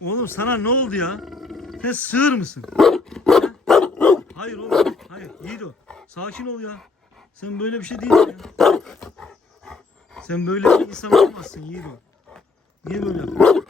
Oğlum sana ne oldu ya? Sen sığır mısın? Ha? Hayır oğlum. Hayır. Yiğido. Sakin ol ya. Sen böyle bir şey değilsin ya. Sen böyle bir insan olamazsın Yiğido. Niye böyle yapıyorsun?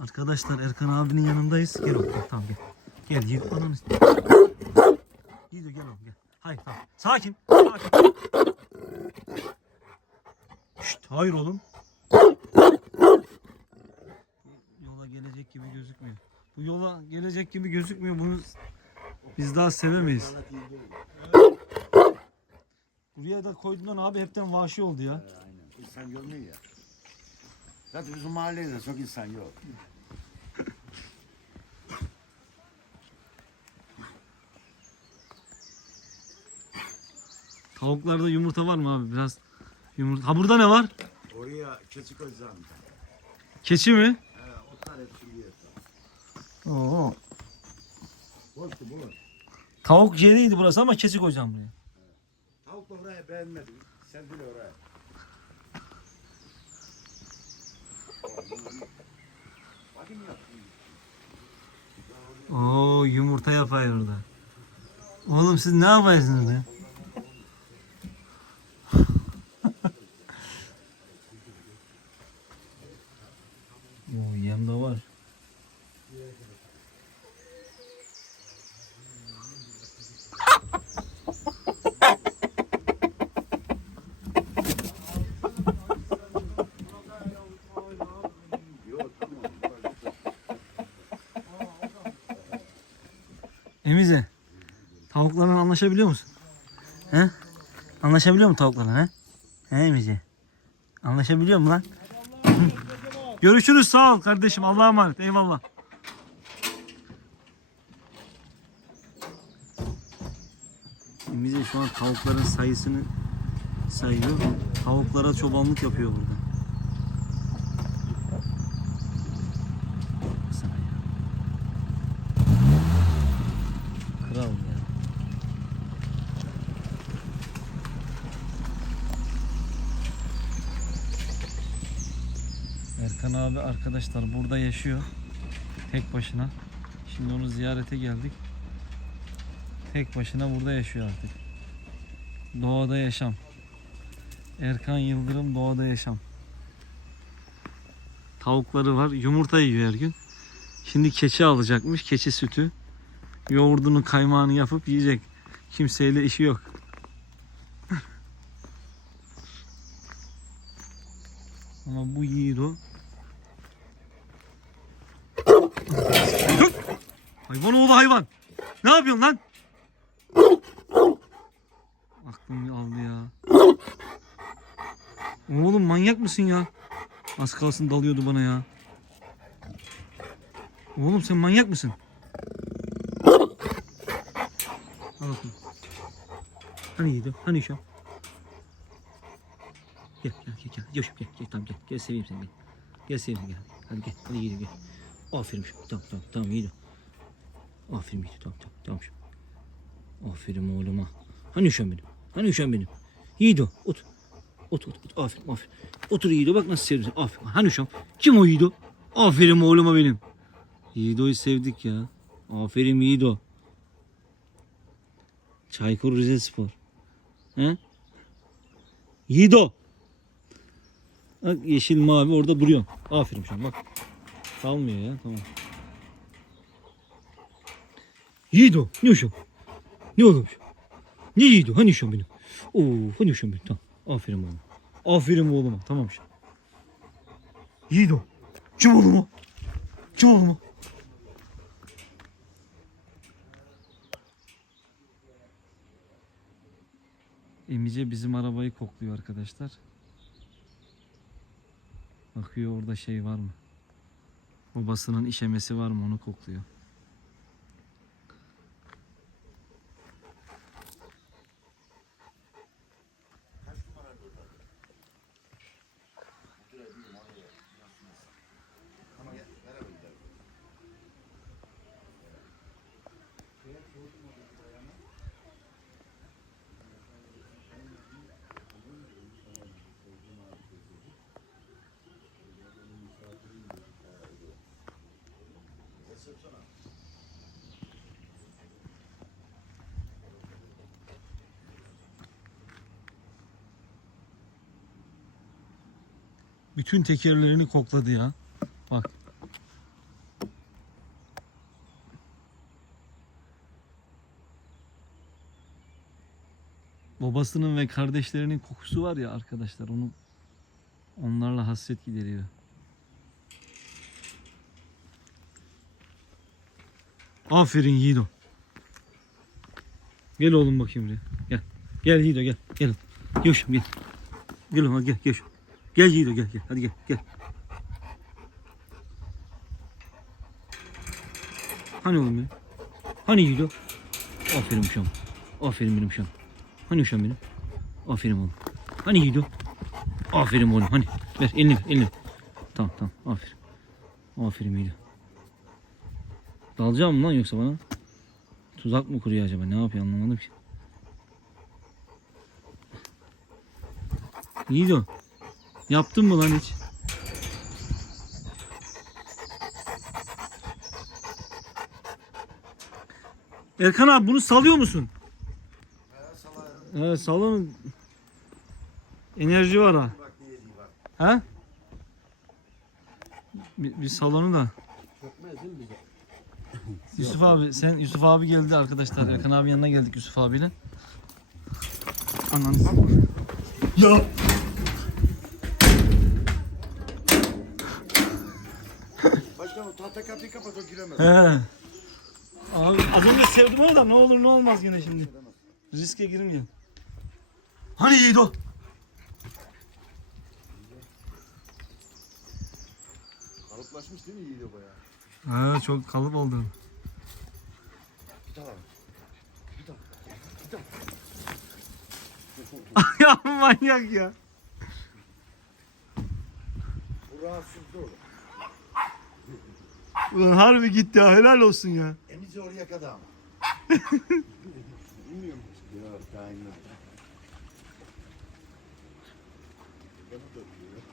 Arkadaşlar Erkan abinin yanındayız. Gel oğlum. Tamam gel. Gel Yiğido. Ananı. Yiğido gel oğlum gel. Hayır tamam. Sakin. Sakin. Şşt, hayır oğlum. Yola gelecek gibi gözükmüyor. Bu yola gelecek gibi gözükmüyor. Bunu biz daha sevemeyiz. Buraya da koyduğundan abi hepten vahşi oldu ya. Aynen. İnsan görmüyor ya. Zaten bizim mahallede çok insan yok. Tavuklarda yumurta var mı abi? Biraz yumurta. Ha burada ne var? Oraya keçi koyacağım. Keçi mi? He, otlar hepsi yiyor. Oo. Boştu. Tavuk yeriydi burası ama keçi koyacağım buraya. Tavuk da oraya beğenmedim. Sen bile oraya. Oo yumurta yapıyor orada. Oğlum siz ne yapıyorsunuz ya? Oo yem de var. Emize. Tavuklarla anlaşabiliyor musun? He? Anlaşabiliyor mu tavuklarla he? He Emize? Anlaşabiliyor mu lan? Görüşürüz sağ ol kardeşim. Allah'a emanet. Eyvallah. Emize şu an tavukların sayısını sayıyor. Tavuklara çobanlık yapıyor burada. Baksana ya. Kral ya. Erkan abi arkadaşlar burada yaşıyor. Tek başına. Şimdi onu ziyarete geldik. Tek başına burada yaşıyor artık. Doğada yaşam. Erkan Yıldırım doğada yaşam. Tavukları var. Yumurta yiyor her gün. Şimdi keçi alacakmış. Keçi sütü. Yoğurdunu kaymağını yapıp yiyecek. Kimseyle işi yok. Ama bu yiğit o. hayvan oğlu hayvan. Ne yapıyorsun lan? Aklımı aldı ya. Oğlum manyak mısın ya? Az kalsın dalıyordu bana ya. Oğlum sen manyak mısın? Al bakayım. Hani yedi? Hani şu? Gel gel gel gel. Gel, gel, gel, tamam gel. Gel seveyim seni gel. Gel seveyim gel. Hadi gel. Hadi yiğidim gel. Aferin şu. Tamam tamam tamam yiğidim. Aferin yiğidim. Tamam tamam tamam. Aferin oğluma. Hani üşen benim? Hani üşen benim? Yiğido ot. Ot ot ot. Aferin aferin. Otur Yiğido bak nasıl sevdim. Aferin. Hani üşen? Kim o Yiğido? Aferin oğluma benim. Yiğido'yu sevdik ya. Aferin Yiğido. Çaykur Rizespor. He? Yiğido. Bak yeşil mavi orada duruyor. Aferin şu an bak. Kalmıyor ya tamam. Yiğido. Ne uşum? Ne olmuş? Ne Yiğido? Hani uşum benim? Oo, hani uşum benim? Tamam. Aferin oğlum. Aferin oğluma. Tamam şu. Yiğido. Kim oğlum o? Kim oğlum o? Emice bizim arabayı kokluyor arkadaşlar. Bakıyor orada şey var mı? Babasının işemesi var mı onu kokluyor. Bütün tekerlerini kokladı ya. Bak. Babasının ve kardeşlerinin kokusu var ya arkadaşlar onu onlarla hasret gideriyor. Aferin Yiğido. Gel oğlum bakayım buraya. Gel. Gel Yiğido gel. Gel. Gel oğlum gel. Gel oğlum gel gel. şu. Gel Yiğido gel gel. Hadi gel gel. Hani oğlum benim? Hani Yiğido? Aferin uşağım. Aferin benim uşağım. Hani uşağım benim? Aferin oğlum. Hani Yiğido? Aferin oğlum hani. Ver elini ver elini. Tamam tamam aferin. Aferin Yiğido. Dalacağım mı lan yoksa bana? Tuzak mı kuruyor acaba? Ne yapıyor anlamadım ki. Yiğido. Yaptın mı lan hiç? Erkan abi bunu salıyor musun? Evet salın. Enerji var ha. Ha? Bir, bir salonu da. Yusuf abi sen Yusuf abi geldi arkadaşlar. Erkan abi yanına geldik Yusuf abiyle. Ananı Ya. Tahta kapıyı kapat o giremez. He. Abi az önce sevdim onu da ne olur ne olmaz yine şimdi. Riske girmeyelim. Hani Yiğido? Kalıplaşmış değil mi yiğidi bayağı? He çok kalıp oldu. Bir daha. Bir daha. ya manyak ya. Bu rahatsızdı oğlum. Ulan harbi gitti ya helal olsun ya. Emizi oraya kadar ama. Bilmiyorum. Yok daha inmedi.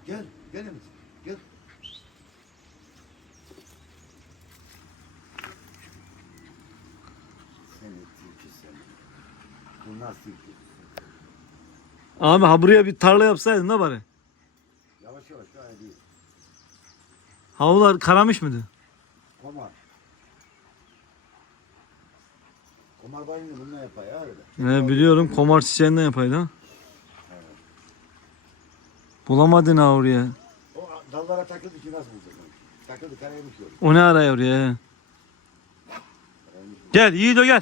Gel, gel Emiz. Gel. Seni tilki seni. Bu nasıl tilki? Abi ha buraya bir tarla yapsaydın da bari. Yavaş yavaş daha değil. Havular karamış mıydı? Komar. Komar bayını bununla yapar ya öyle. He biliyorum komar çiçeğinden yapaydı ha. Bulamadın ha oraya. O dallara takıldı ki nasıl bulacak? Takıldı karayamış yolu. O ne araya oraya? Gel Yiğido gel.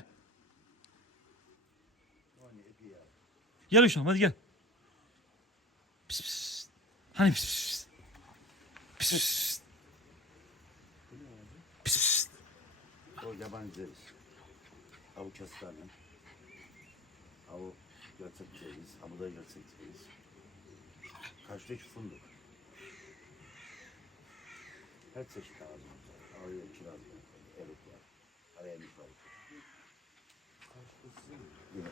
Gel uşağım hadi gel. Pis pis. Hani pis. Pis pis. Pis pis. O yabancı ceviz. Avu kestane. Avu gerçek ceviz. Avu da gerçek ceviz. Karşıdaki fındık. Her çeşit ağzı var. Araya kiraz var. Erik var. Arayamış var. Yine.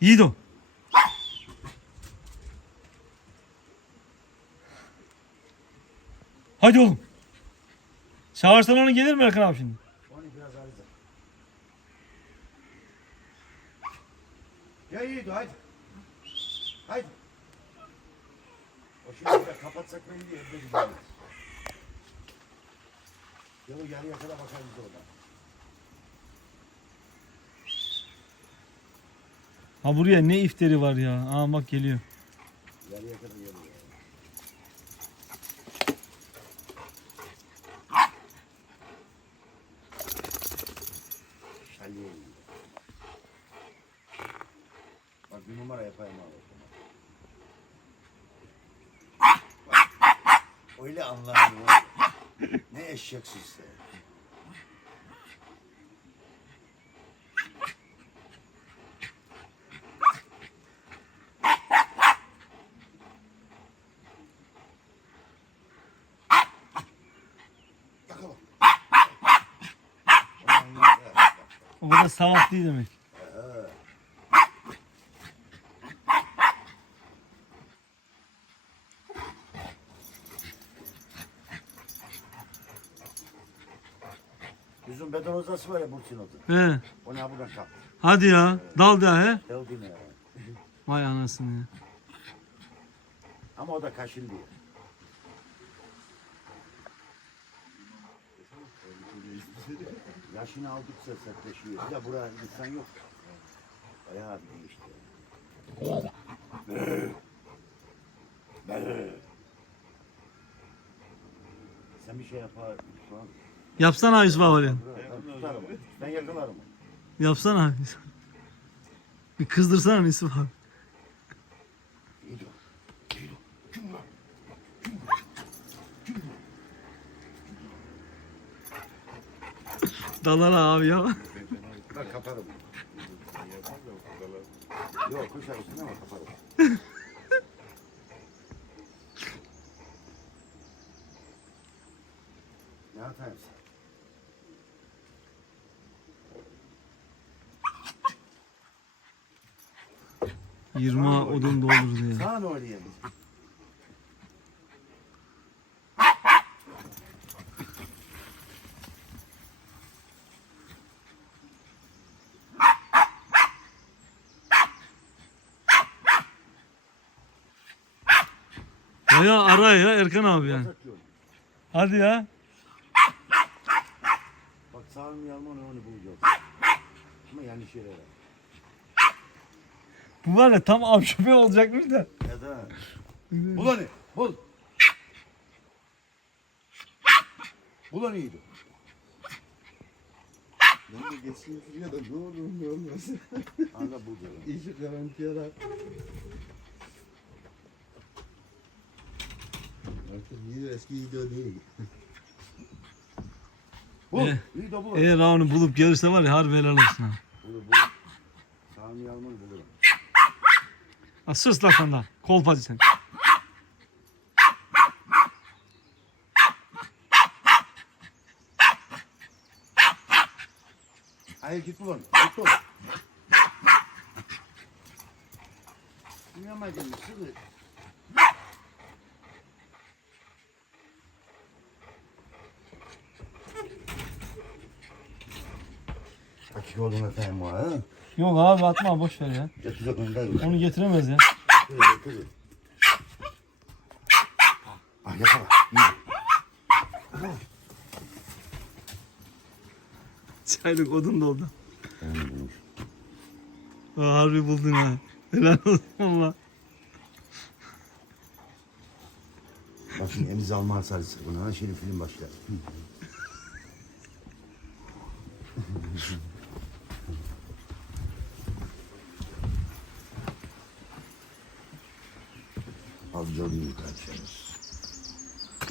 Yiğido. Hadi oğlum. Çağırsan onu gelir mi Erkan abi şimdi? Onu biraz arıza. Ya iyi haydi. Haydi. O şimdi de kapatsak beni diye evde gidiyoruz. Gel o yarıya kadar bakarız oradan. Ha buraya ne iftiri var ya. Aa bak geliyor. Yarıya kadar geliyor. Şalye yiyor. Bak zaman. Öyle anlamıyor. Ne eşeksizse. Yakala. O kadar salak değil demek. Bizim beton var ya Burçin odası. He. Onu ha buradan kaptı. Hadi ya. Dal da he. Sevdim ya. Vay anasını ya. Ama o da kaşındı ya. Yaşını aldıkça sertleşiyor. Bir de buraya insan yok. Bayağı değişti. Sen bir şey yapar. Şu an. Yapsana Yusuf abi. Ben yakalarım. Yapsana abi. Bir kızdırsana Yusuf abi. Dalar abi ya. Ben kaparım. Yok kuş arasında ama kaparım. 20 odun doldurdu ya. Sana ne oynayayım? Baya ara ya Erkan abi yani. Hadi ya. Bak sağım yalman onu bulacağız. Ama yanlış yere herhalde. Bu var ya tam avşupe olacakmış da. Ya da. Bul onu. Bul. Bul onu iyiydi. Ben de geçeyim şuraya da ne olur ne olmaz. Anla bul diyorum. İşi garantiye al. Artık video eski video değil. Bul. İyi de bul. Eğer onu bulup gelirse var ya harbi helal olsun ha. Bul bul. Sağını yalman bulurum. Ha sus lan sen de. Kolpacı sen. Hayır git onu. Git bul. Duyamadım. Sıkı. Açık oldun efendim var ha. Yok abi atma boş ver ya. Yatacak önünde. Onu getiremez ya. Ah yakala. İyi. Çaylık odun doldu. Ha, harbi buldun ha. Helal olsun valla. Bak şimdi emiz Alman sarısı bunu. Ha şimdi film başlar.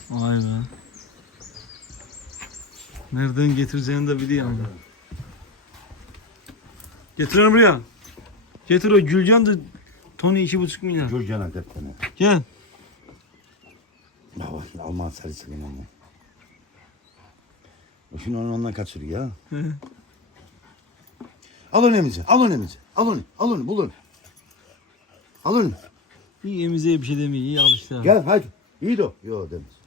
Vay be. Nereden getireceğini de biliyor ama. Getir onu buraya. Getir o Gülcan da Tony iki buçuk milyar. Gürcan tane. Gel. Bak bak Alman sarısı ama. Bak Şimdi onu ondan kaçırıyor ya. Al onu emizi, al onu emizi. Al onu, al onu, bul onu. Al onu. İyi emizeye bir şey demiyor. iyi alıştı abi. Gel hadi. İyi de o. Yok demez.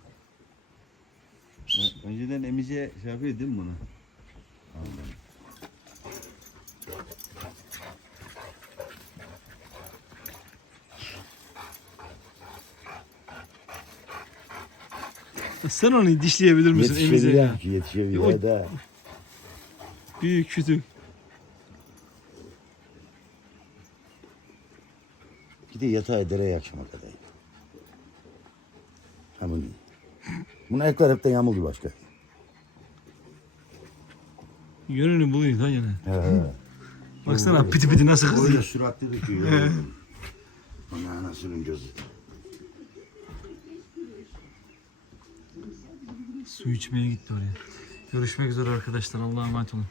Önceden emice şey yapıyor değil mi bunu? Sen onu dişleyebilir misin emizeye? Yetişebiliyor ki yetişebiliyor Yok. da. Büyük küçük. Gide yatağa dere akşama kadar. Ha bunu. Bunun ayaklar hepten yamuldu başka. Yönünü buluyor ha yine. He he. Baksana piti piti nasıl Öyle kızıyor. süratli döküyor. Ana anasının gözü. Su içmeye gitti oraya. Görüşmek üzere arkadaşlar. Allah'a emanet olun.